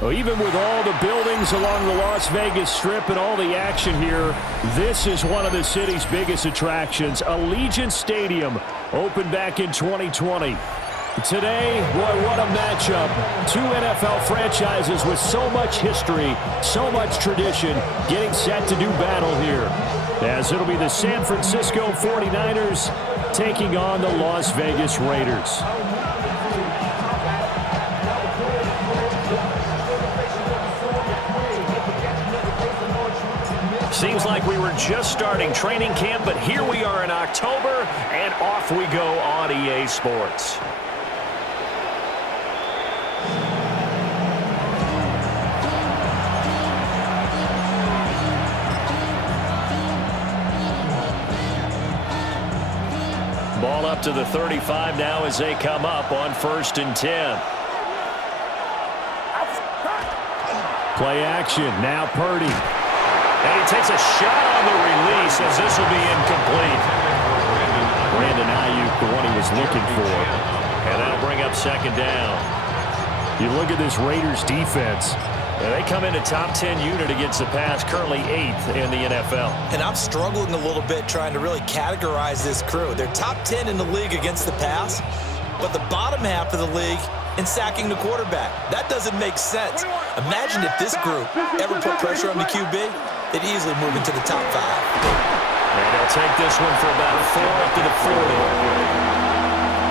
Well, even with all the buildings along the Las Vegas Strip and all the action here, this is one of the city's biggest attractions. Allegiant Stadium opened back in 2020. Today, boy, what a matchup. Two NFL franchises with so much history, so much tradition, getting set to do battle here. As it'll be the San Francisco 49ers taking on the Las Vegas Raiders. Seems like we were just starting training camp, but here we are in October, and off we go on EA Sports. Ball up to the 35 now as they come up on 1st and 10. Play action, now Purdy. And he takes a shot on the release as this will be incomplete. Brandon Ayuk, the one he was looking for. And that'll bring up 2nd down. You look at this Raiders defense. And they come in a top 10 unit against the pass, currently 8th in the NFL. And I'm struggling a little bit trying to really categorize this crew. They're top 10 in the league against the pass, but the bottom half of the league in sacking the quarterback. That doesn't make sense. Imagine if this group ever put pressure on the QB, they'd easily move into the top 5. And they'll take this one for about 4 up to the 40.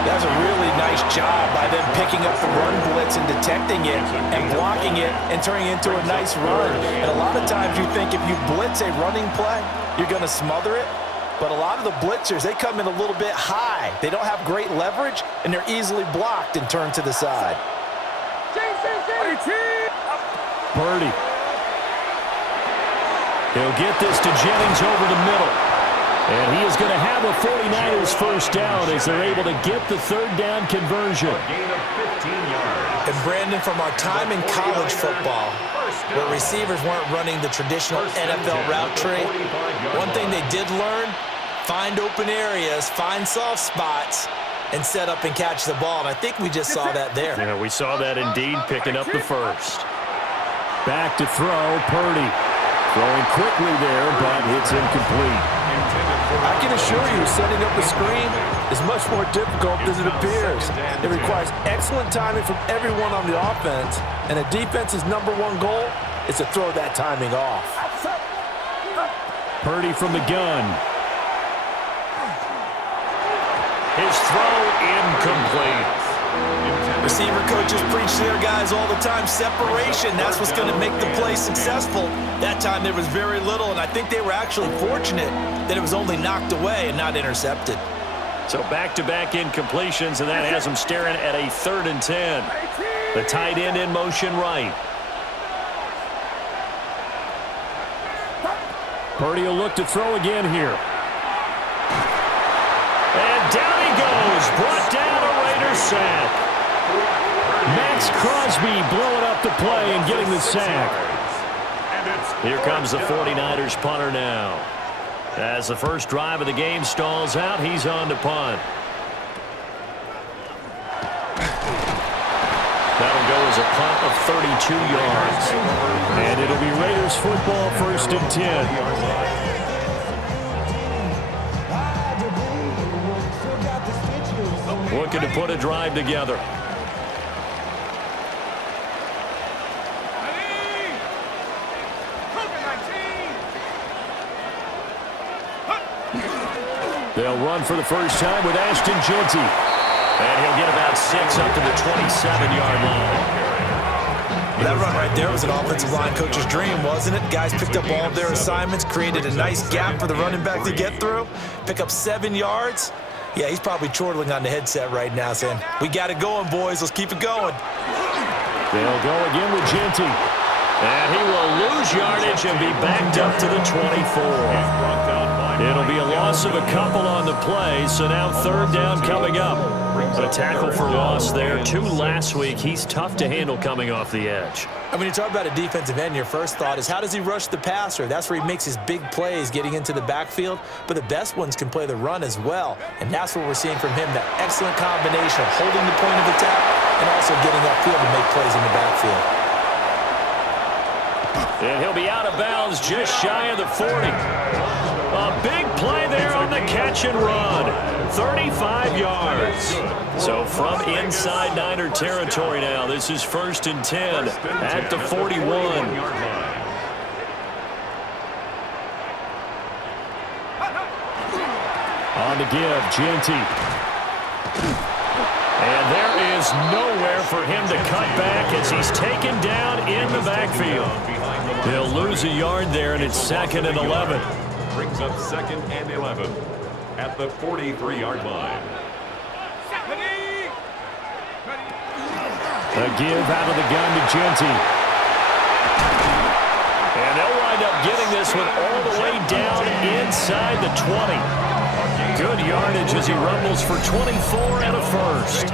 That's a really nice job by them picking up the run blitz and detecting it and blocking it and turning it into a nice run. And a lot of times you think if you blitz a running play, you're going to smother it. But a lot of the blitzers, they come in a little bit high. They don't have great leverage, and they're easily blocked and turned to the side. Purdy. He'll get this to Jennings over the middle. And he is going to have a 49ers first down as they're able to get the 3rd down conversion. And Brandon, from our time in college football, where receivers weren't running the traditional NFL route tree, one thing they did learn, find open areas, find soft spots, and set up and catch the ball. And I think we just saw that there. Yeah, we saw that indeed, picking up the first. Back to throw, Purdy. Throwing quickly there, but it's incomplete. I can assure you, setting up a screen is much more difficult than it appears. It requires excellent timing from everyone on the offense, and a defense's #1 goal is to throw that timing off. Purdy from the gun. His throw incomplete. Receiver coaches preach to their guys all the time, separation. That's what's going to make the play successful. That time there was very little, and I think they were actually fortunate that it was only knocked away and not intercepted. So back-to-back incompletions, and that has them staring at a 3rd and 10. The tight end in motion right. Purdy will look to throw again here. And down he goes. Brought down a Raiders sack. Max Crosby blowing up the play and getting the sack. Here comes the 49ers punter now. As the first drive of the game stalls out, he's on to punt. That'll go as a punt of 32 yards. And it'll be Raiders football, 1st and 10. Looking to put a drive together. They'll run for the first time with Ashton Jeanty. And he'll get about 6 up to the 27-yard line. That run right there was an offensive line coach's dream, wasn't it? Guys picked up all of their assignments, created a nice gap for the running back to get through, pick up 7 yards. Yeah, he's probably chortling on the headset right now saying, we got it going, boys. Let's keep it going. They'll go again with Jeanty. And he will lose yardage and be backed up to the 24. It'll be a loss of a couple on the play, so now 3rd down coming up. A tackle for loss there. 2 last week. He's tough to handle coming off the edge. And when you talk about a defensive end, your first thought is how does he rush the passer? That's where he makes his big plays getting into the backfield. But the best ones can play the run as well. And that's what we're seeing from him, that excellent combination of holding the point of attack and also getting upfield to make plays in the backfield. And he'll be out of bounds just shy of the 40. A big play there on the catch and run. 35 yards. So from inside Niner territory now, this is 1st and 10 at the 41. On the give, Genty. And there is nowhere for him to cut back as he's taken down in the backfield. He'll lose a yard there, and it's 2nd and 11. Brings up 2nd and 11 at the 43-yard line. A give out of the gun to Genty. And they'll wind up getting this one all the way down inside the 20. Good yardage as he rumbles for 24 and a first.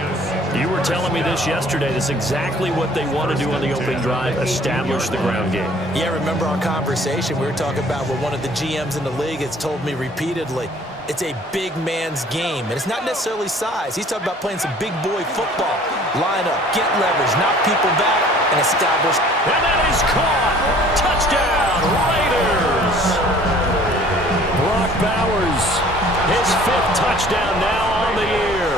You were telling me this yesterday. That's exactly what they want to do on the opening drive, establish the ground game. Yeah, remember our conversation? We were talking about what one of the GMs in the league has told me repeatedly. It's a big man's game, and it's not necessarily size. He's talking about playing some big boy football. Line up, get leverage, knock people back, and establish. And that is caught. Touchdown, Raiders. Brock Bowers, his 5th touchdown now on the year.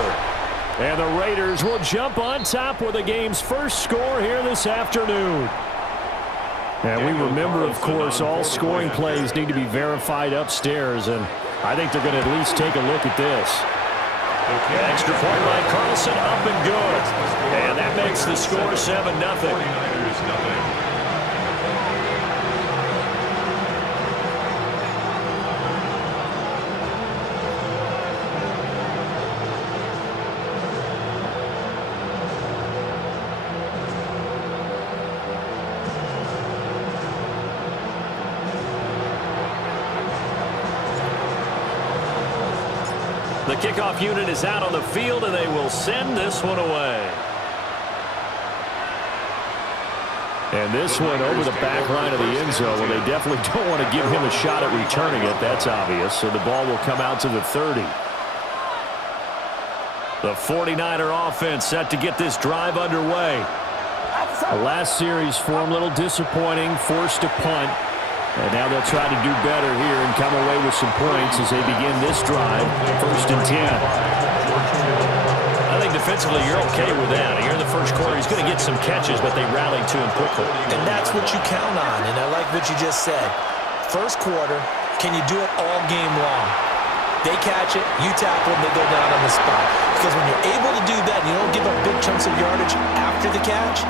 and the Raiders will jump on top with the game's first score here this afternoon. And we remember, of course, all scoring plays need to be verified upstairs, and I think they're going to at least take a look at this. Extra point by Carlson, up and good. And that makes the score 7-0. The kickoff unit is out on the field, and they will send this one away. And this one over the back line of the end zone. Well, they definitely don't want to give him a shot at returning it. That's obvious. So the ball will come out to the 30. The 49er offense set to get this drive underway. The last series for him, a little disappointing, forced to punt. And now they'll try to do better here and come away with some points as they begin this drive, 1st and 10. I think defensively you're okay with that. Here in the first quarter, he's going to get some catches, but they rallied to him quickly. And that's what you count on, and I like what you just said. First quarter, can you do it all game long? They catch it, you tackle them, they go down on the spot. Because when you're able to do that and you don't give up big chunks of yardage after the catch,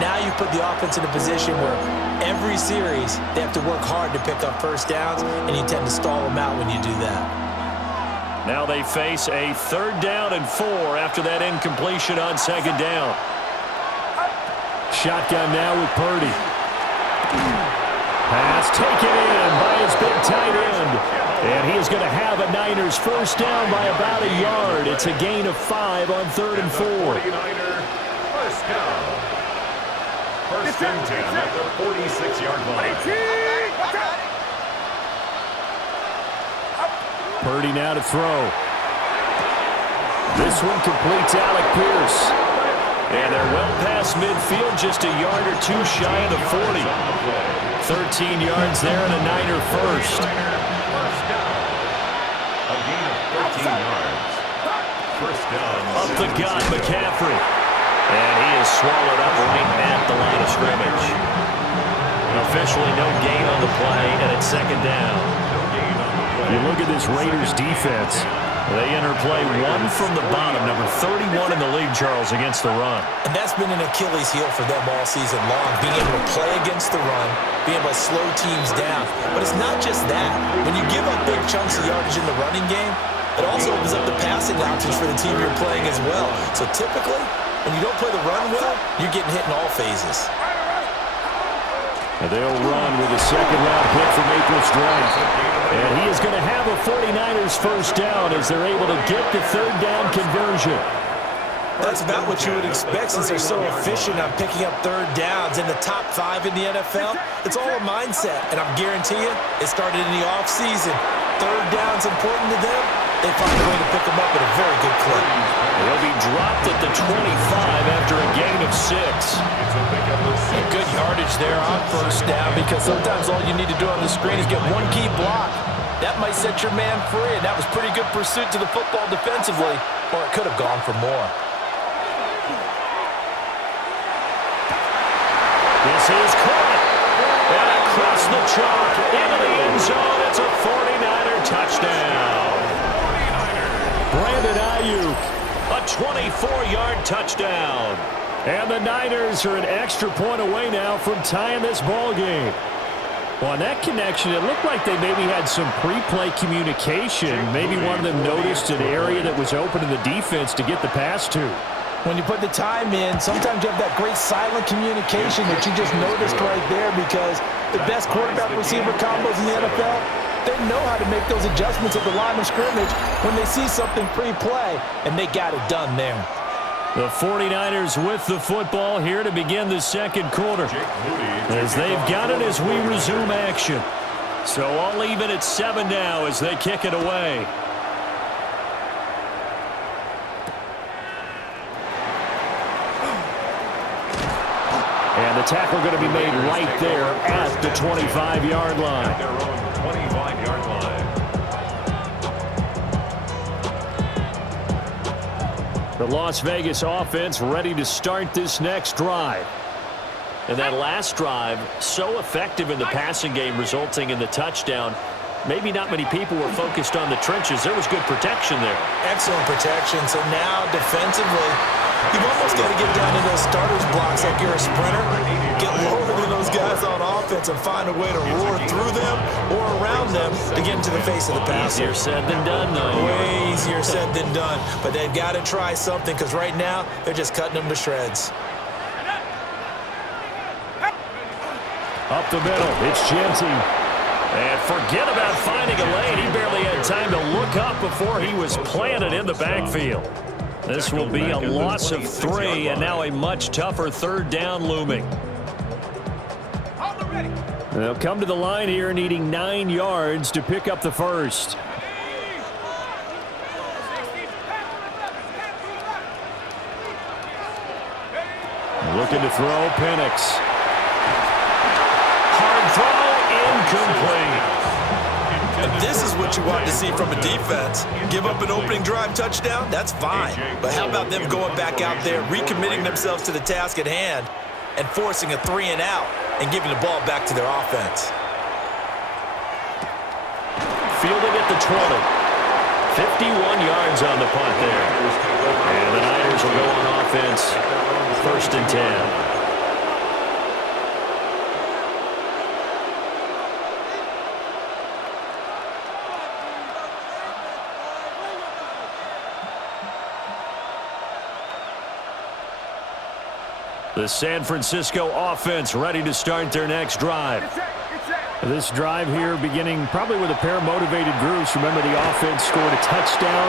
now you put the offense in a position where every series they have to work hard to pick up first downs, and you tend to stall them out when you do that. Now they face a 3rd down and 4 after that incompletion on 2nd down. Shotgun now with Purdy. Pass taken in by his big tight end. And he is going to have a Niners first down by about a yard. It's a gain of 5 on 3rd and 4. 49er first down. 1st and 10 at the 46-yard line. Purdy now to throw. This one completes Alec Pierce. And they're well past midfield, just a yard or two shy of the 40. 13 yards there and a Niner first. A gain of 13 yards. First down. Up the gut, McCaffrey. And he is swallowed up right at the line of scrimmage. Officially no gain on the play, and it's 2nd down. You look at this Raiders defense. They enter play one from the bottom, number 31 in the league, Charles, against the run. And that's been an Achilles heel for them all season long, being able to play against the run, being able to slow teams down. But it's not just that. When you give up big chunks of yardage in the running game, it also opens up the passing options for the team you're playing as well. So typically, when you don't play the run well, you're getting hit in all phases. And they'll run with a second-round pick from April's draft. And he is going to have a 49ers first down as they're able to get the 3rd down conversion. That's about what you would expect since they're so efficient on picking up 3rd downs in the top 5 in the NFL. It's all a mindset, and I guarantee you, it started in the offseason. 3rd down's important to them. They find a way to pick them up at a very good clip. They'll be dropped at the 25 after a gain of 6. A good yardage there on first down because sometimes all you need to do on the screen is get one key block. That might set your man free, and that was pretty good pursuit to the football defensively, or it could have gone for more. This is caught. And across the chalk, into the end zone. It's a 49er touchdown. Brandon Ayuk. A 24-yard touchdown. And the Niners are an extra point away now from tying this ball game. Well, on that connection, it looked like they maybe had some pre-play communication. Maybe one of them noticed an area that was open in the defense to get the pass to. When you put the time in, sometimes you have that great silent communication that you just noticed right there because the best quarterback-receiver combos in the NFL, they know how to make those adjustments at the line of scrimmage when they see something pre-play, and they got it done there. The 49ers with the football here to begin the second quarter, as they've got it as we resume action. So all even at 7 now as they kick it away. And the tackle going to be made right there at the 25-yard line. Their own 25-yard line. The Las Vegas offense ready to start this next drive. And that last drive, so effective in the passing game, resulting in the touchdown. Maybe not many people were focused on the trenches. There was good protection there. Excellent protection. So now defensively, you've almost got to get down to those starters blocks like you're a sprinter. Get lower than those guys on offense and find a way to roar through them or around them to get into the face of the passer. Easier said than done, though. Way easier said than done. But they've got to try something because right now they're just cutting them to shreds. Up the middle, it's Genty. And forget about finding a lane. He barely had time to look up before he was planted in the backfield. This will be a loss of 3, and now a much tougher third down looming. They'll come to the line here needing 9 yards to pick up the first. Looking to throw, Penix. Hard throw, incomplete. And this is what you want to see from a defense. Give up an opening drive touchdown, that's fine. But how about them going back out there, recommitting themselves to the task at hand, and forcing a 3 and out and giving the ball back to their offense. Fielding at the 20. 51 yards on the punt there. And the Niners will go on offense. 1st and 10. The San Francisco offense ready to start their next drive. This drive here beginning probably with a pair of motivated groups. Remember, the offense scored a touchdown.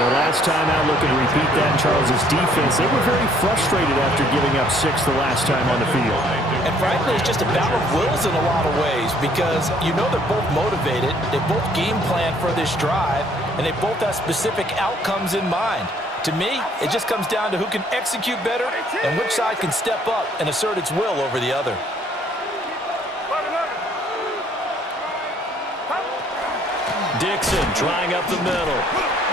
Their last time out, looking to repeat that in Charles' defense. They were very frustrated after giving up 6 the last time on the field. And frankly, it's just a battle of wills in a lot of ways because you know they're both motivated. They both game plan for this drive, and they both have specific outcomes in mind. To me, it just comes down to who can execute better and which side can step up and assert its will over the other. Dixon trying up the middle.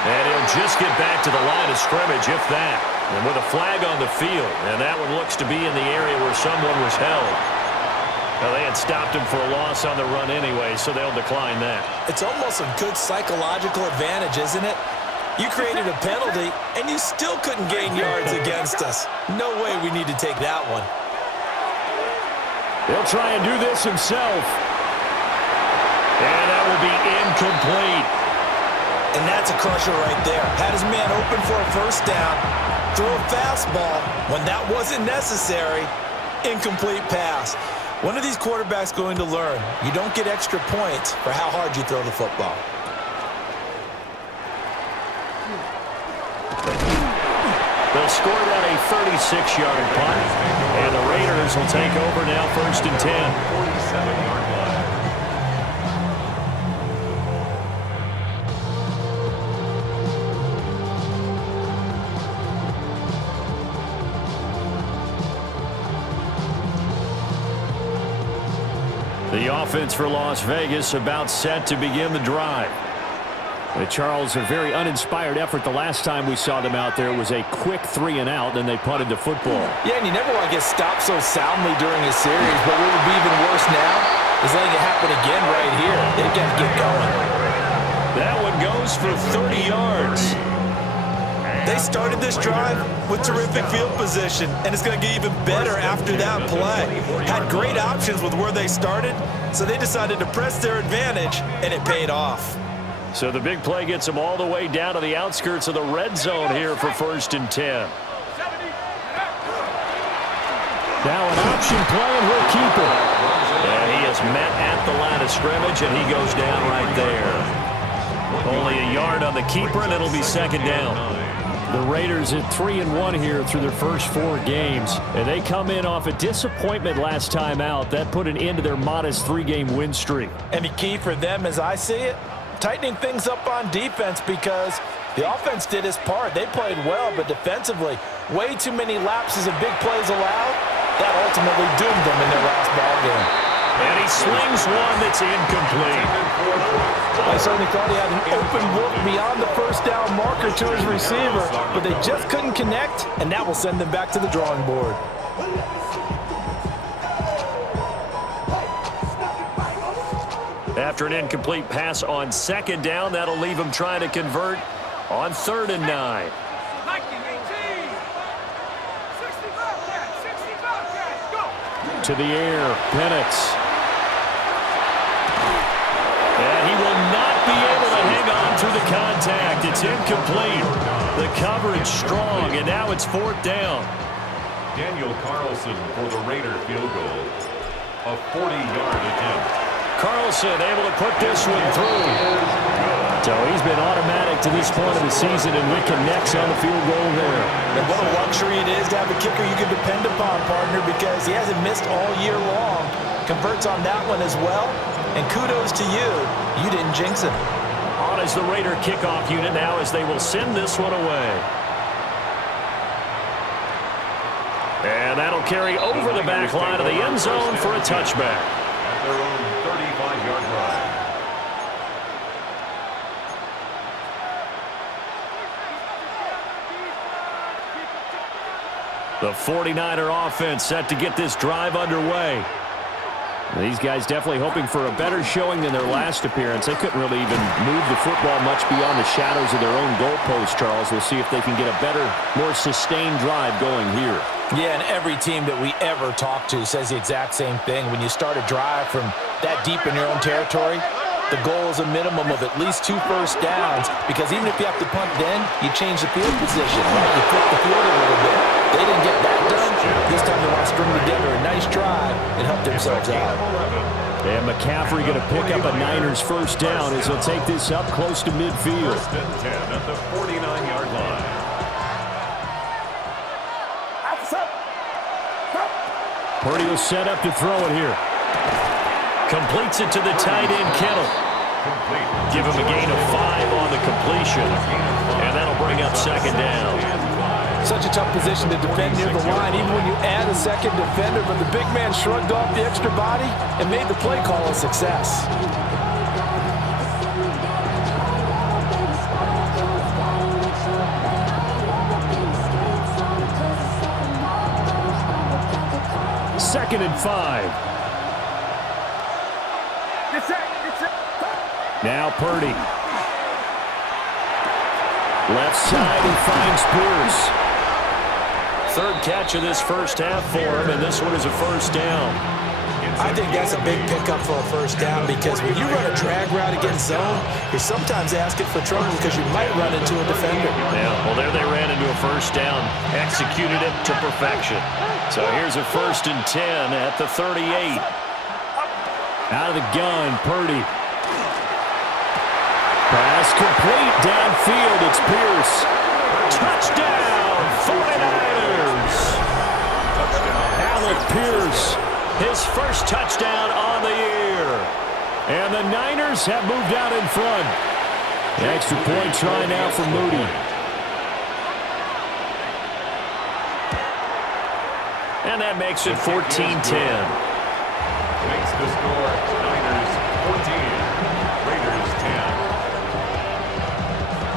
And he'll just get back to the line of scrimmage, if that. And with a flag on the field. And that one looks to be in the area where someone was held. Well, they had stopped him for a loss on the run anyway, so they'll decline that. It's almost a good psychological advantage, isn't it? You created a penalty, and you still couldn't gain yards against us. No way we need to take that one. He'll try and do this himself. And that will be incomplete. And that's a crusher right there. Had his man open for a first down, throw a fastball when that wasn't necessary, incomplete pass. When are these quarterbacks going to learn? You don't get extra points for how hard you throw the football. They'll score that a 36-yard punt. And the Raiders will take over now, 1st and 10. 47-yard line. The offense for Las Vegas about set to begin the drive. Charles, a very uninspired effort the last time we saw them out there. It was a quick 3-and-out, then they punted the football. Yeah, and you never want to get stopped so soundly during a series, but what would be even worse now is letting it happen again right here. They've got to get going. That one goes for 30 yards. They started this drive with terrific field position, and it's going to get even better after that play. Had great options with where they started, so they decided to press their advantage, and it paid off. So the big play gets them all the way down to the outskirts of the red zone here for 1st and 10. Now an option play, and he'll keep it. And he is met at the line of scrimmage, and he goes down right there. Only a yard on the keeper, and it'll be 2nd down. The Raiders at 3-1 here through their first 4 games. And they come in off a disappointment last time out. That put an end to their modest 3-game win streak. And the key for them, as I see it, tightening things up on defense, because the offense did its part. They played well, but defensively, way too many lapses of big plays allowed. That ultimately doomed them in their last ball game. And he slings one that's incomplete. I certainly thought he had an open look beyond the first down marker to his receiver, but they just couldn't connect, and that will send them back to the drawing board. After an incomplete pass on 2nd down, that'll leave him trying to convert on 3rd and 9. To the air, Penix. And he will not be able to hang on through the contact. It's incomplete. The coverage strong, and now it's 4th down. Daniel Carlson for the Raider field goal. A 40-yard attempt. Carlson able to put this one through. So he's been automatic to this point of the season, and Rick connects on the field goal there. And what a luxury it is to have a kicker you can depend upon, partner, because he hasn't missed all year long. Converts on that one as well. And kudos to you. You didn't jinx him. On is the Raider kickoff unit now as they will send this one away. And that'll carry over the back line of the end zone for a touchback. At their own 35-yard line. The 49er offense set to get this drive underway. These guys definitely hoping for a better showing than their last appearance. They couldn't really even move the football much beyond the shadows of their own goalpost, Charles. We'll see if they can get a better, more sustained drive going here. Yeah, and every team that we ever talk to says the exact same thing. When you start a drive from that deep in your own territory, the goal is a minimum of at least 2 first downs, because even if you have to punt then, you change the field position, right? You flip the field a little bit. They didn't get that done. This time they want to string together a nice drive and help themselves out. And McCaffrey going to pick up a Niners first down as he'll take this up close to midfield. 1st and 10 at the 49-yard line. Purdy will set up to throw it here. Completes it to the tight end, Kittle. Give him a gain of 5 on the completion. And that'll bring up 2nd down. Such a tough position to defend near the line, even when you add a second defender, but the big man shrugged off the extra body and made the play call a success. Second and 5. Now Purdy. Left side, he finds Pierce. 3rd catch of this first half for him, and this one is a first down. I think that's a big pickup for a first down, because when you run a drag route against zone, you're sometimes asking for trouble because you might run into a defender. Yeah, well, there they ran into a first down, executed it to perfection. So here's a 1st and 10 at the 38. Out of the gun, Purdy. Pass complete downfield. It's Pierce. Touchdown, 49ers! Alec Pierce. His first touchdown on the year. And the Niners have moved out in front. The extra point try now for Moody. And that makes it 14-10. Makes the score Niners 14, Raiders 10.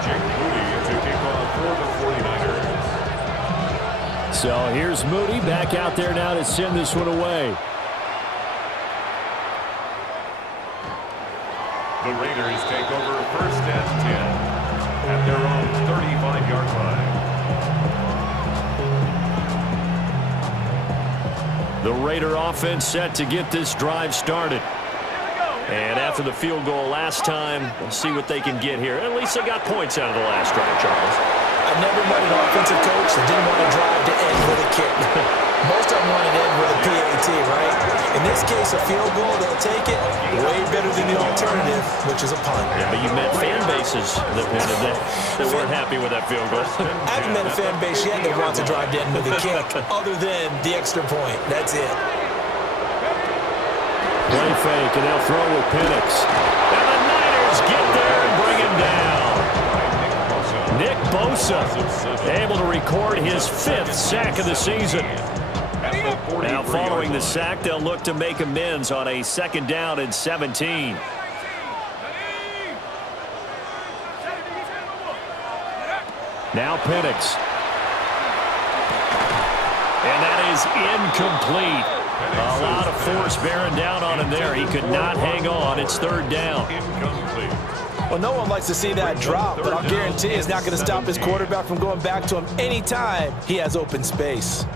Jake Moody to kick off for the 49ers. So here's Moody back out there now to send this one away. The Raiders take over first and 10 at their own 35-yard line. The Raider offense set to get this drive started. And after the field goal last time, we'll see what they can get here. At least they got points out of the last drive, Charles. I've never met an offensive coach that didn't want to drive to end with a kick. Most of them want to end with a PAT, right? In this case, a field goal, they'll take it way better than the alternative, which is a punt. Yeah, but you met fan bases that wanted that weren't happy with that field goal. I haven't met a fan base yet that wants to drive to end with a kick, other than the extra point. That's it. Play fake, and they'll throw with Penix. And the Niners get there and bring him down. Nick Bosa able to record his 5th sack of the season. Now following the sack, they'll look to make amends on a 2nd down and 17. Now Penix. And that is incomplete. A lot of force bearing down on him there. He could not hang on. It's 3rd down. Incomplete. Well, no one likes to see that drop, but I'll guarantee it's not going to stop his quarterback from going back to him anytime he has open space.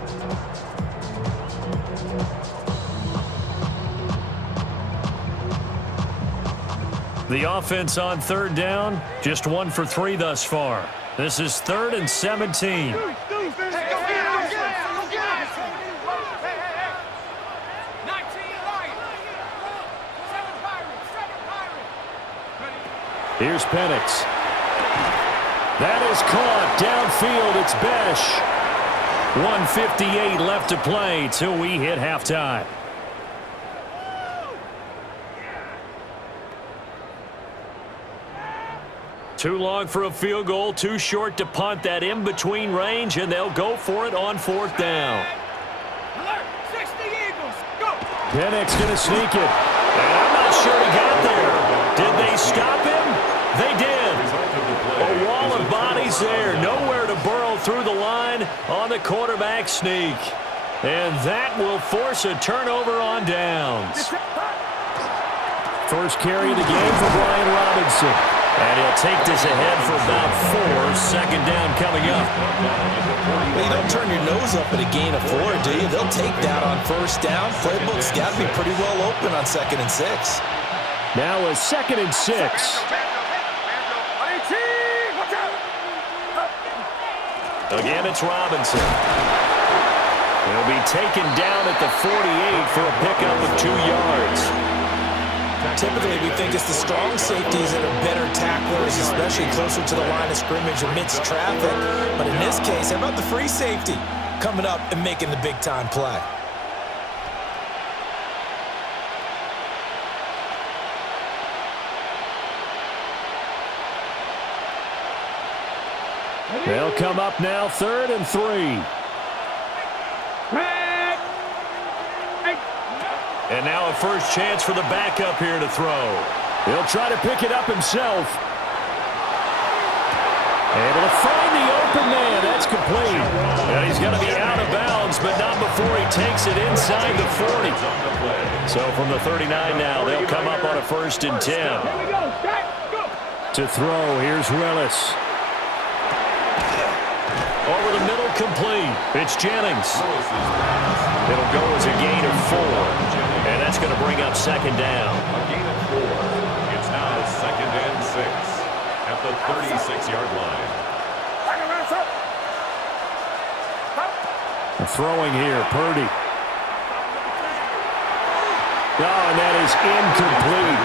The offense on 3rd down, just 1 for 3 thus far. This is 3rd and 17. Here's Penix. That is caught downfield. It's Besh. 1:58 left to play till we hit halftime. Too long for a field goal, too short to punt. That in-between range, and they'll go for it on 4th down. Penix going to sneak it. And I'm not sure he got there. Did they stop him? They did. A wall of bodies there. Nowhere to burrow through the line on the quarterback sneak. And that will force a turnover on downs. First carry of the game for Brian Robinson. And he'll take this ahead for about 4. 2nd down coming up. Well, you don't turn your nose up at a gain of 4, do you? They'll take that on 1st down. Playbook's got to be pretty well open on 2nd and 6. Now a 2nd and 6. Again, it's Robinson. He'll be taken down at the 48 for a pickup of 2 yards. Typically, we think it's the strong safeties that are better tacklers, especially closer to the line of scrimmage amidst traffic. But in this case, how about the free safety coming up and making the big-time play? They'll come up now 3rd and 3. And now a first chance for the backup here to throw. He'll try to pick it up himself. Able to find the open man. That's complete. And he's going to be out of bounds, but not before he takes it inside the 40. So from the 39 now, they'll come up on a 1st and 10. To throw, here's Willis. Over the middle, complete. It's Jennings. It'll go as a gain of 4. And that's going to bring up 2nd down. A gain of 4. It's now 2nd and 6 at the 36-yard line. Throwing here, Purdy. Oh, and that is incomplete.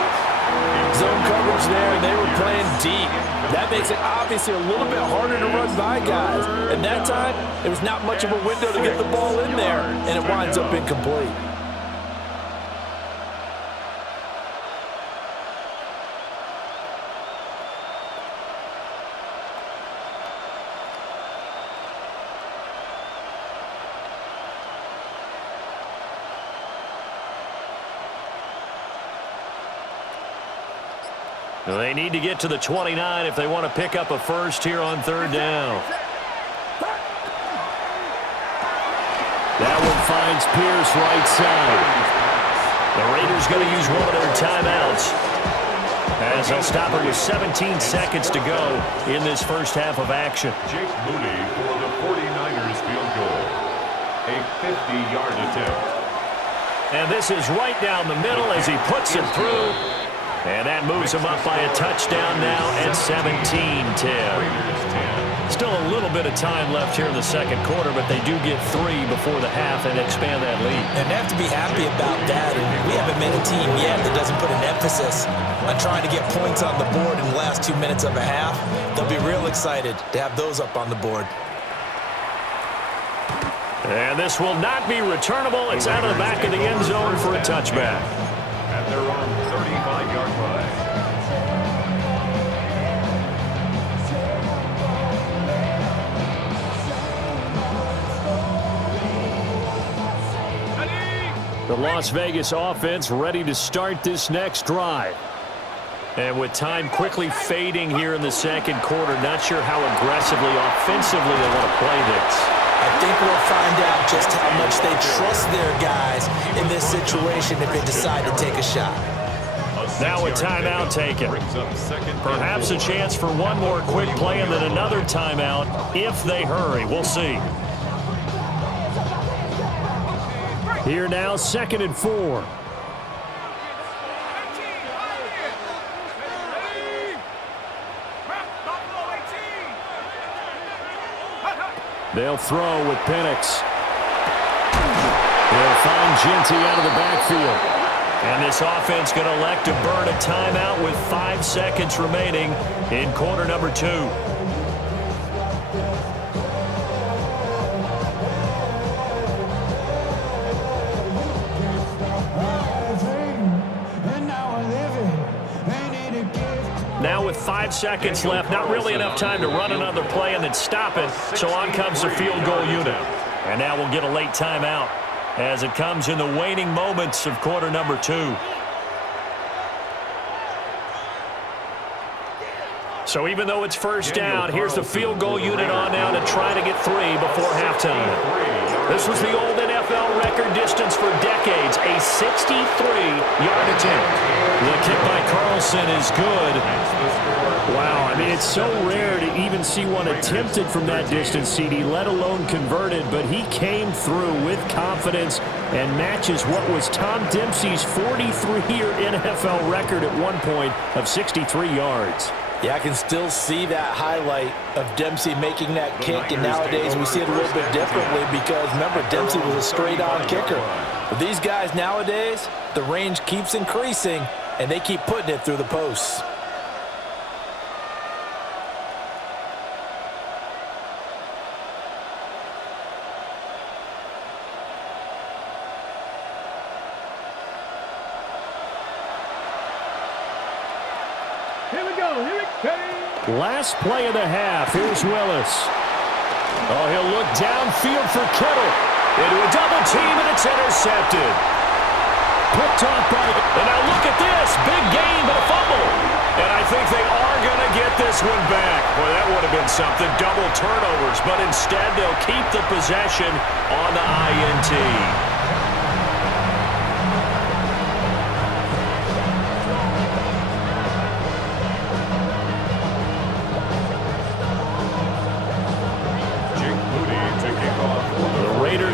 Zone coverage there, and they were playing deep. That makes it obviously a little bit harder to run by guys. And that time, there was not much of a window to get the ball in there, and it winds up incomplete. They need to get to the 29 if they want to pick up a first here on third down. That one finds Pierce right side. The Raiders going to use one of their timeouts, as they'll stop it with 17 seconds to go in this first half of action. Jake Moody for the 49ers field goal. A 50-yard attempt. And this is right down the middle as he puts it through. And that moves him up by a touchdown now at 17-10. Still a little bit of time left here in the second quarter, but they do get 3 before the half and expand that lead. And they have to be happy about that. And we haven't met a team yet that doesn't put an emphasis on trying to get points on the board in the last 2 minutes of a half. They'll be real excited to have those up on the board. And this will not be returnable. It's out of the back of the end zone for a touchback. At their own 35-yard line. The Las Vegas offense ready to start this next drive. And with time quickly fading here in the second quarter, not sure how aggressively, offensively they want to play this. I think we'll find out just how much they trust their guys in this situation if they decide to take a shot. Now a timeout taken. Perhaps a chance for one more quick play and then another timeout if they hurry. We'll see. Here now, 2nd and 4. They'll throw with Penix. They'll find Ginty out of the backfield. And this offense going to elect to burn a timeout with 5 seconds remaining in quarter number 2. Now with 5 seconds left, not really enough time to run another play and then stop it. So on comes the field goal unit. And now we'll get a late timeout as it comes in the waning moments of quarter number 2. So even though it's first down, here's the field goal unit on now to try to get 3 before halftime. This was the old NFL record distance for decades, a 63-yard attempt. The kick by Carlson is good. Wow, I mean, it's so rare to even see one attempted from that distance, CD, let alone converted, but he came through with confidence and matches what was Tom Dempsey's 43-year NFL record at one point of 63 yards. Yeah, I can still see that highlight of Dempsey making that kick, and nowadays we see it a little bit differently because, remember, Dempsey was a straight-on kicker. But these guys nowadays, the range keeps increasing, and they keep putting it through the posts. Last play of the half. Here's Willis. Oh, he'll look downfield for Kittle. Into a double team, and it's intercepted. Picked off by... And now look at this. Big gain, but a fumble. And I think they are going to get this one back. Well, that would have been something. Double turnovers, but instead they'll keep the possession on the INT.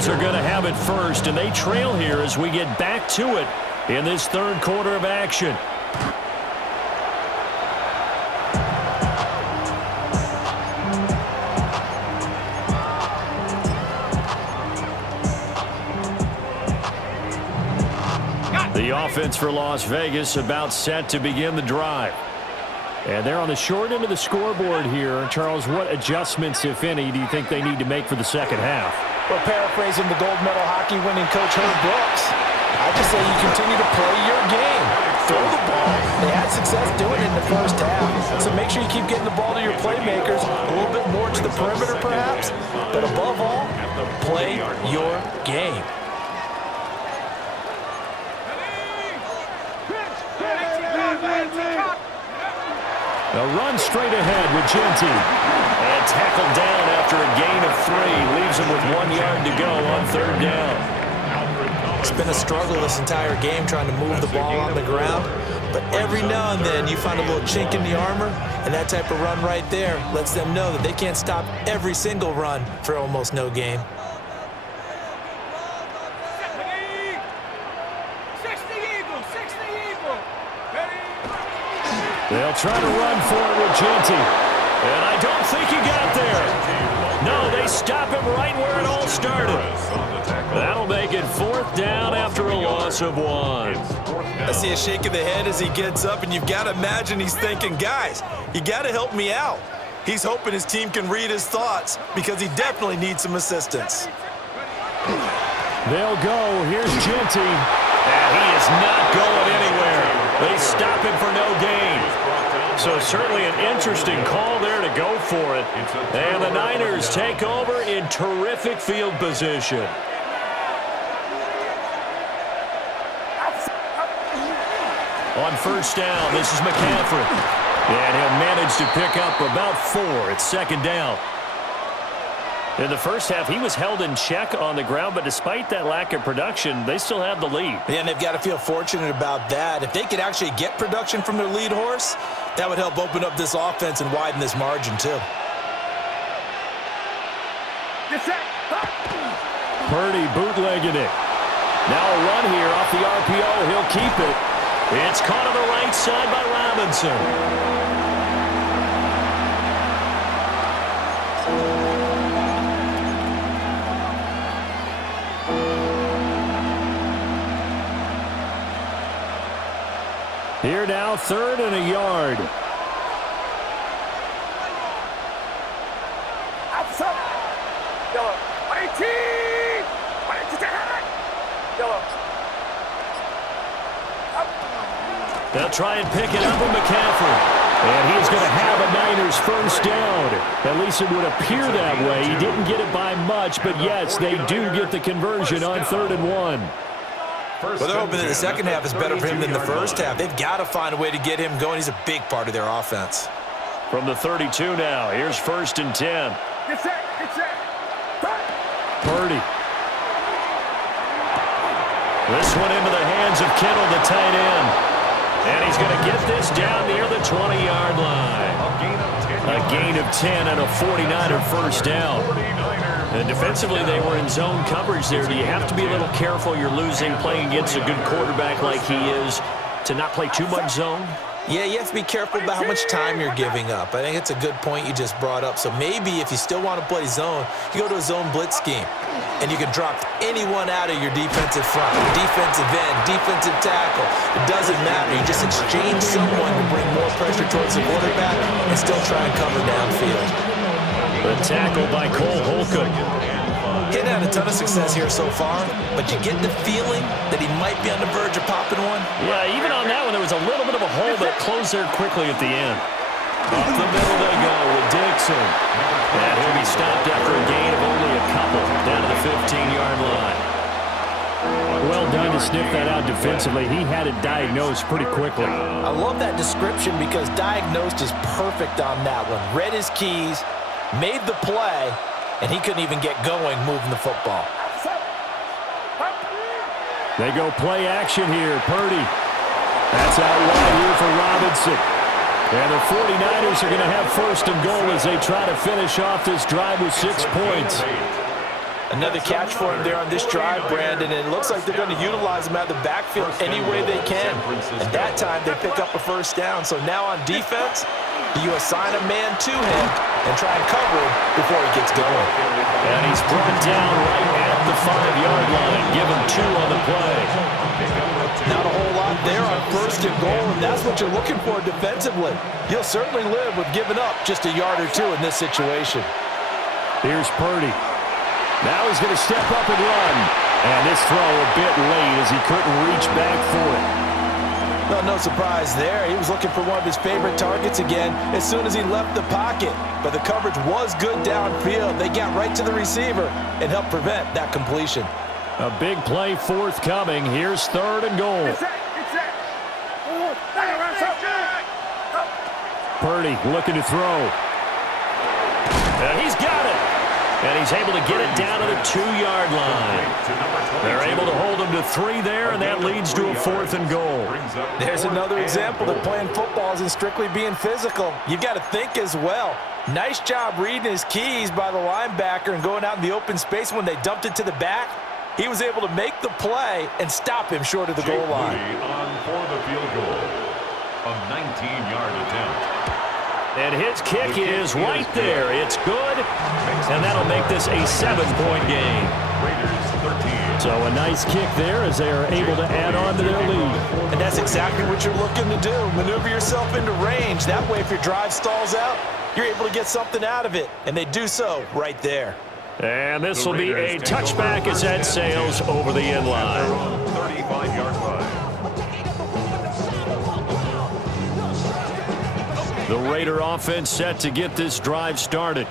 Are going to have it first, and they trail here as we get back to it in this third quarter of action. The offense for Las Vegas about set to begin the drive. And they're on the short end of the scoreboard here. Charles, what adjustments, if any, do you think they need to make for the second half? Well, paraphrasing the gold medal hockey winning coach Herb Brooks, I just say you continue to play your game. Throw the ball. They had success doing it in the first half. So make sure you keep getting the ball to your playmakers, a little bit more to the perimeter perhaps. But above all, play your game. A run straight ahead with Genty. And tackled down after a gain of 3. Leaves him with 1 yard to go on third down. It's been a struggle this entire game trying to move the ball on the ground. But every now and then you find a little chink in the armor, and that type of run right there lets them know that they can't stop every single run for almost no gain. They'll try to run for it with Genty. And I don't think he got there. No, they stop him right where it all started. That'll make it 4th down after a loss of 1. I see a shake of the head as he gets up, and you've got to imagine he's thinking, guys, you got to help me out. He's hoping his team can read his thoughts because he definitely needs some assistance. They'll go. Here's Genty. And he is not going anywhere. They stop him for no gain. So certainly an interesting call there to go for it. And the Niners take over in terrific field position. On first down, this is McCaffrey. And he'll manage to pick up about 4. It's 2nd down. In the first half, he was held in check on the ground, but despite that lack of production, they still have the lead. Yeah, and they've got to feel fortunate about that. If they could actually get production from their lead horse, that would help open up this offense and widen this margin, too. Purdy bootlegging it. Now a run here off the RPO. He'll keep it. It's caught on the right side by Robinson. Here now, 3rd and a yard. They'll try and pick it up with McCaffrey. And he's going to have a Niners first down. At least it would appear that way. He didn't get it by much, but yes, they do get the conversion on 3rd and 1. Well, they're hoping that the second half is better for him than the first half. They've got to find a way to get him going. He's a big part of their offense. From the 32 now, here's 1st and 10. Purdy. This one into the hands of Kittle, the tight end. And he's going to get this down near the 20-yard line. A gain of 10 and a 49er first down. And defensively, they were in zone coverage there. Do you have to be a little careful? You're losing, playing against a good quarterback like he is, to not play too much zone? Yeah, you have to be careful about how much time you're giving up. I think it's a good point you just brought up. So maybe if you still want to play zone, you go to a zone blitz scheme. And you can drop anyone out of your defensive front, defensive end, defensive tackle. It doesn't matter. You just exchange someone to bring more pressure towards the quarterback and still try and cover downfield. The tackle by Cole Holcomb. He hadn't had a ton of success here so far, but you get the feeling that he might be on the verge of popping one. Yeah, even on that one, there was a little bit of a hole, but it closed there quickly at the end. Up the middle they go with Dixon. And he'll be stopped after a gain of only a couple down to the 15-yard line. Well done to sniff that out defensively. He had it diagnosed pretty quickly. I love that description because diagnosed is perfect on that one. Read his keys, made the play, and he couldn't even get going moving the football. They go play action here. Purdy. That's out wide here for Robinson. And the 49ers are going to have 1st and goal as they try to finish off this drive with 6 points. Another catch for him there on this drive, Brandon, and it looks like they're going to utilize him out of the backfield any way they can. At that time, they pick up a first down. So now on defense, you assign a man to him and try and cover him before he gets going. And he's brought down right at the 5-yard line. Give him 2 on the play. Not a whole lot there on 1st and goal, and that's what you're looking for defensively. You'll certainly live with giving up just a yard or 2 in this situation. Here's Purdy. Now he's going to step up and run. And this throw a bit late as he couldn't reach back for it. Well, no surprise there. He was looking for one of his favorite targets again as soon as he left the pocket. But the coverage was good downfield. They got right to the receiver and helped prevent that completion. A big play forthcoming. Here's 3rd and goal. Purdy looking to throw. And he's got it. And he's able to get it down to the 2-yard line. They're able to hold him to 3 there, and that leads to a 4th and goal. There's another example that playing football isn't strictly being physical. You've got to think as well. Nice job reading his keys by the linebacker and going out in the open space when they dumped it to the back. He was able to make the play and stop him short of the goal line. On for the field goal. A 19-yard attempt. And his kick is right there. It's good, and that'll make this a 7-point game. Raiders 13. So a nice kick there as they are able to add on to their lead. And that's exactly what you're looking to do. Maneuver yourself into range. That way, if your drive stalls out, you're able to get something out of it. And they do so right there. And this will be a touchback as that sails over the end line. 35-yard line. The Raider offense set to get this drive started.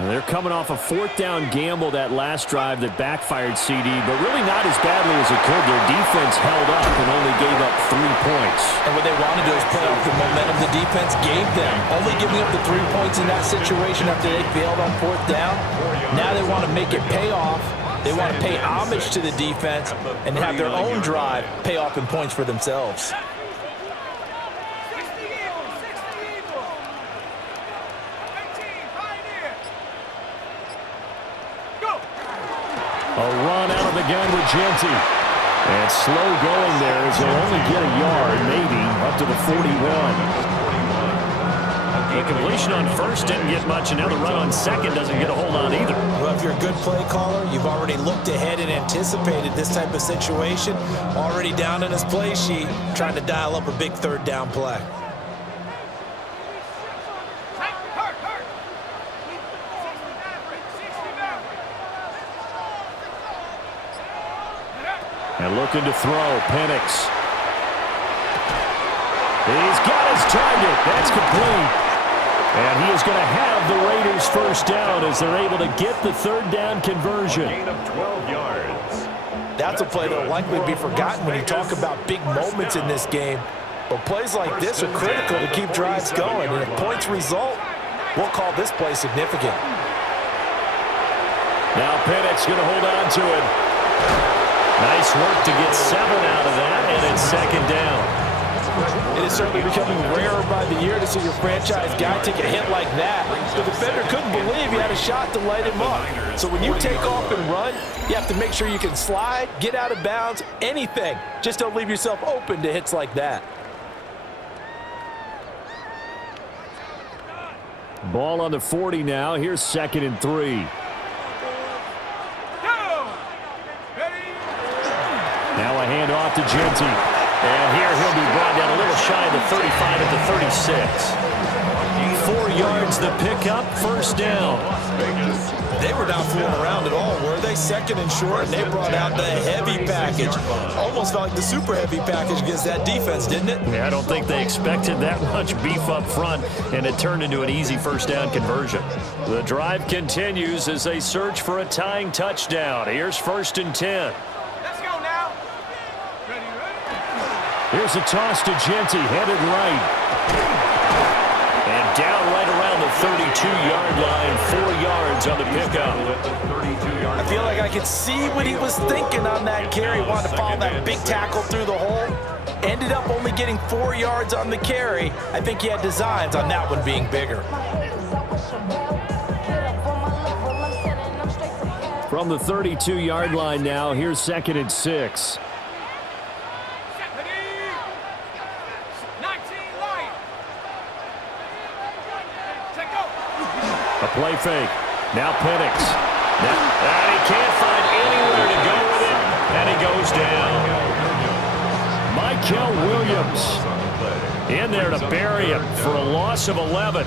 And they're coming off a 4th down gamble that last drive that backfired CD, but really not as badly as it could. Their defense held up and only gave up 3 points. And what they wanted to do is play off the momentum the defense gave them. Only giving up the 3 points in that situation after they failed on 4th down. Now they want to make it pay off. They want to pay homage to the defense and have their own drive pay off in points for themselves. A run out of the gun with Genty. And slow going there as they'll only get a yard, maybe, up to the 41. The completion on first didn't get much, and now the run on second doesn't get a hold on either. Well, if you're a good play caller, you've already looked ahead and anticipated this type of situation. Already down in his play sheet, trying to dial up a big 3rd down play. And looking to throw, Penix. He's got his target. That's complete. And he is going to have the Raiders first down as they're able to get the 3rd down conversion. Gain of 12 yards. That's a play that will likely be forgotten when you talk about big moments in this game. But plays like this are critical to keep drives going. And if points result, we'll call this play significant. Now Penix going to hold on to it. Nice work to get 7 out of that, and it's 2nd down. It is certainly becoming rarer by the year to see your franchise guy take a hit like that. The defender couldn't believe he had a shot to light him up. So when you take off and run, you have to make sure you can slide, get out of bounds, anything. Just don't leave yourself open to hits like that. Ball on the 40 now. Here's 2nd and 3. Now a handoff to Genty. And here he'll be brought down a little shy of the 35 at the 36. 4 yards the pickup, 1st down. They were not fooling around at all, were they? 2nd and short, and they brought out the heavy package. Almost felt like the super heavy package against that defense, didn't it? Yeah, I don't think they expected that much beef up front, and it turned into an easy 1st down conversion. The drive continues as they search for a tying touchdown. Here's 1st and 10. Here's a toss to Genty, headed right. And down right around the 32-yard line, 4 yards on the pickup. I feel like I could see what he was thinking on that carry. Wanted to follow that big tackle through the hole. Ended up only getting 4 yards on the carry. I think he had designs on that one being bigger. From the 32-yard line now, here's 2nd and 6. A play fake. Now Penix. And he can't find anywhere to go with it, and he goes down. Michael Williams in there to bury him for a loss of 11.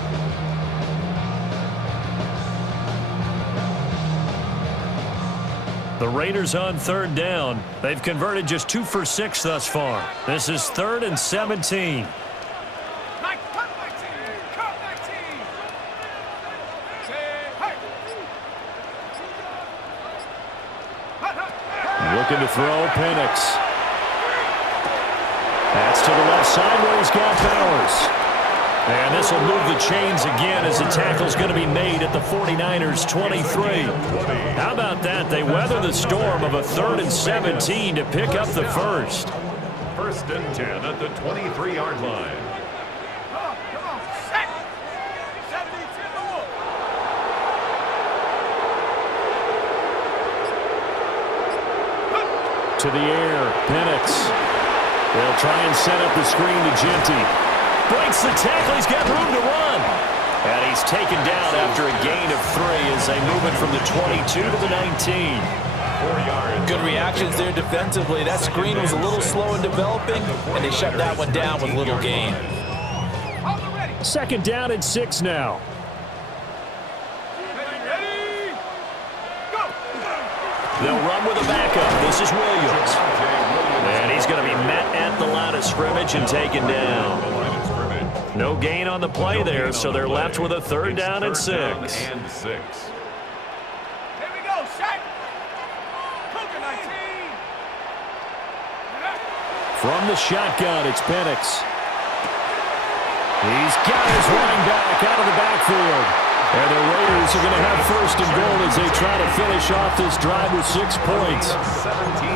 The Raiders on 3rd down. They've converted just 2 for 6 thus far. This is 3rd and 17. Looking to throw, Penix. That's to the left side where he's got Bowers. And this will move the chains again as the tackle's going to be made at the 49ers' 23. How about that? They weather the storm of a 3rd and 17 to pick up the first. 1st and 10 at the 23-yard line. To the air, Penix. They'll try and set up the screen to Genty. Breaks the tackle. He's got room to run. And he's taken down after a gain of 3 as they move it from the 22 to the 19. 4 yards. Good reactions there defensively. That screen was a little slow in developing, and they shut that one down with little gain. 2nd down and 6 now. They'll run with a backup. This is Williams. And he's going to be met at the line of scrimmage and taken down. No gain on the play there, so they're left with a 3rd down and 6. Here we go, Shaq. Cougar 19. From the shotgun, it's Penix. He's got his running back out of the backfield. And the Raiders are going to have 1st and goal as they try to finish off this drive with 6 points.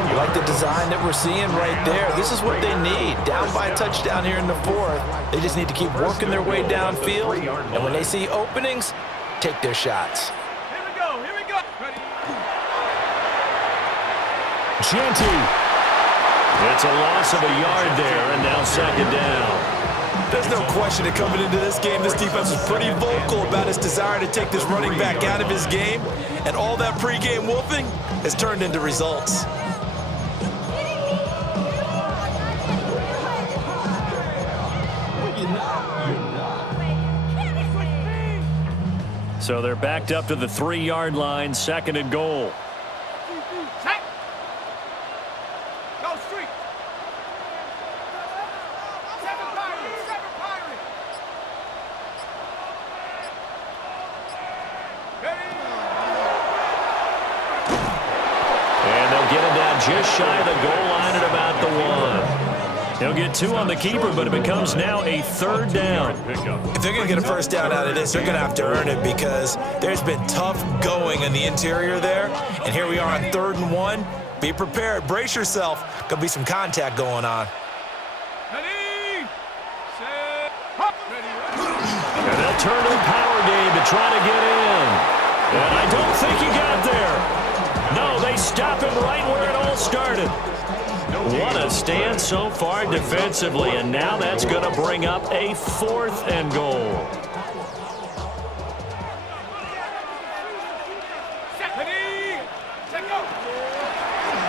You like the design that we're seeing right there. This is what they need. Down by a touchdown here in the 4th. They just need to keep working their way downfield. And when they see openings, take their shots. Here we go. Ready? Genty. It's a loss of a yard there, and now 2nd down. There's no question that coming into this game, this defense was pretty vocal about its desire to take this running back out of his game. And all that pregame wolfing has turned into results. So they're backed up to the 3-yard line, 2nd and goal. Shaq. Go street. 7 Pirates. And they'll get him down just shy of the goal line at about the 1. He'll get 2 on the keeper, but it becomes now a 3rd down. If they're going to get a 1st down out of this, they're going to have to earn it because there's been tough going in the interior there. And here we are on 3rd and 1. Be prepared. Brace yourself. Going to be some contact going on. Ready, set, hop. And they'll turn to the power game to try to get in. And I don't think he got there. No, they stop him right where it all started. What a stand so far defensively, and now that's going to bring up a 4th and goal. Ready, set, go.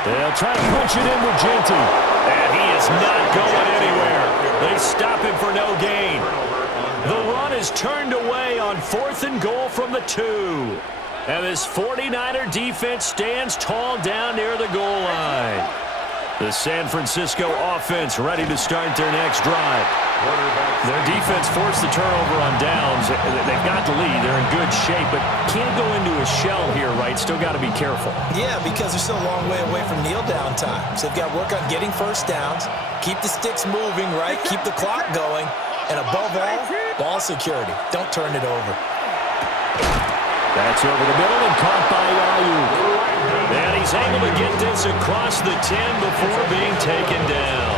They'll try to punch it in with Genty. And he is not going anywhere. They stop him for no gain. The run is turned away on 4th and goal from the 2. And this 49er defense stands tall down near the goal line. The San Francisco offense ready to start their next drive. Their defense forced the turnover on downs. They've got the lead. They're in good shape, but can't go into a shell here, right? Still got to be careful. Yeah, because they're still a long way away from kneel down time. So they've got to work on getting 1st downs, keep the sticks moving, right? Keep the clock going, and above all, ball security. Don't turn it over. That's over the middle and caught by Ayuk. And he's able to get this across the 10 before being taken down.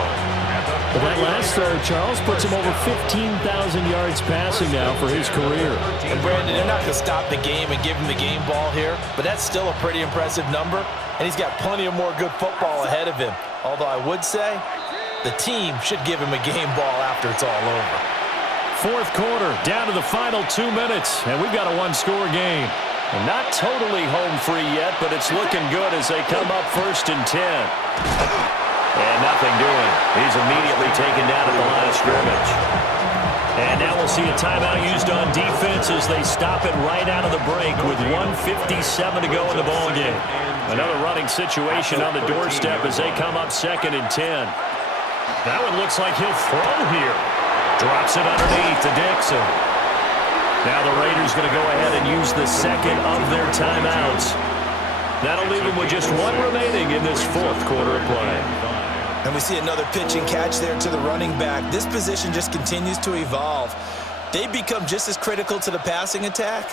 Well, that last throw, Charles, puts him over 15,000 yards passing now for his career. And Brandon, they're not going to stop the game and give him the game ball here, but that's still a pretty impressive number, and he's got plenty of more good football ahead of him. Although I would say the team should give him a game ball after it's all over. 4th quarter, down to the final 2 minutes, and we've got a 1-score game. And not totally home free yet, but it's looking good as they come up 1st and 10. And nothing doing. He's immediately taken down at the line of scrimmage. And now we'll see a timeout used on defense as they stop it right out of the break with 1:57 to go in the ballgame. Another running situation on the doorstep as they come up 2nd and 10. That one looks like he'll throw here. Drops it underneath to Dixon. Now the Raiders going to go ahead and use the 2nd of their timeouts. That'll leave them with just 1 remaining in this 4th quarter of play. And we see another pitch and catch there to the running back. This position just continues to evolve. they become just as critical to the passing attack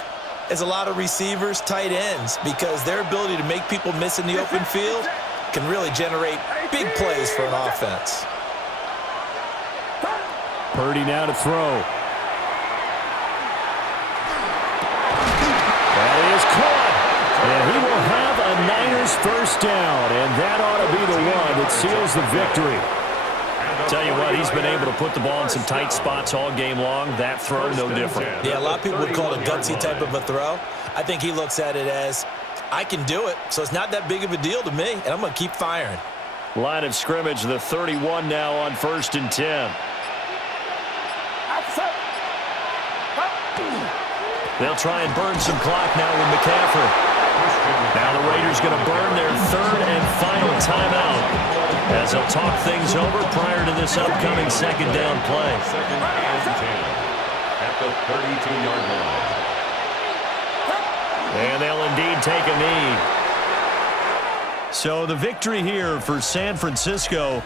as a lot of receivers, tight ends, because their ability to make people miss in the open field can really generate big plays for an offense. Purdy now to throw. That is caught. And he will have a Niners first down, and that ought to be the one that seals the victory. Tell you what, he's been able to put the ball in some tight spots all game long. That throw, no different. Yeah, a lot of people would call it a gutsy type of a throw. I think he looks at it as, I can do it, so it's not that big of a deal to me, and I'm going to keep firing. Line of scrimmage, the 31 now on 1st and 10. They'll try and burn some clock now with McCaffrey. Now the Raiders going to burn their 3rd and final timeout as they'll talk things over prior to this upcoming 2nd down play. 2nd and 10 at the 32-yard line. And they'll indeed take a knee. So the victory here for San Francisco.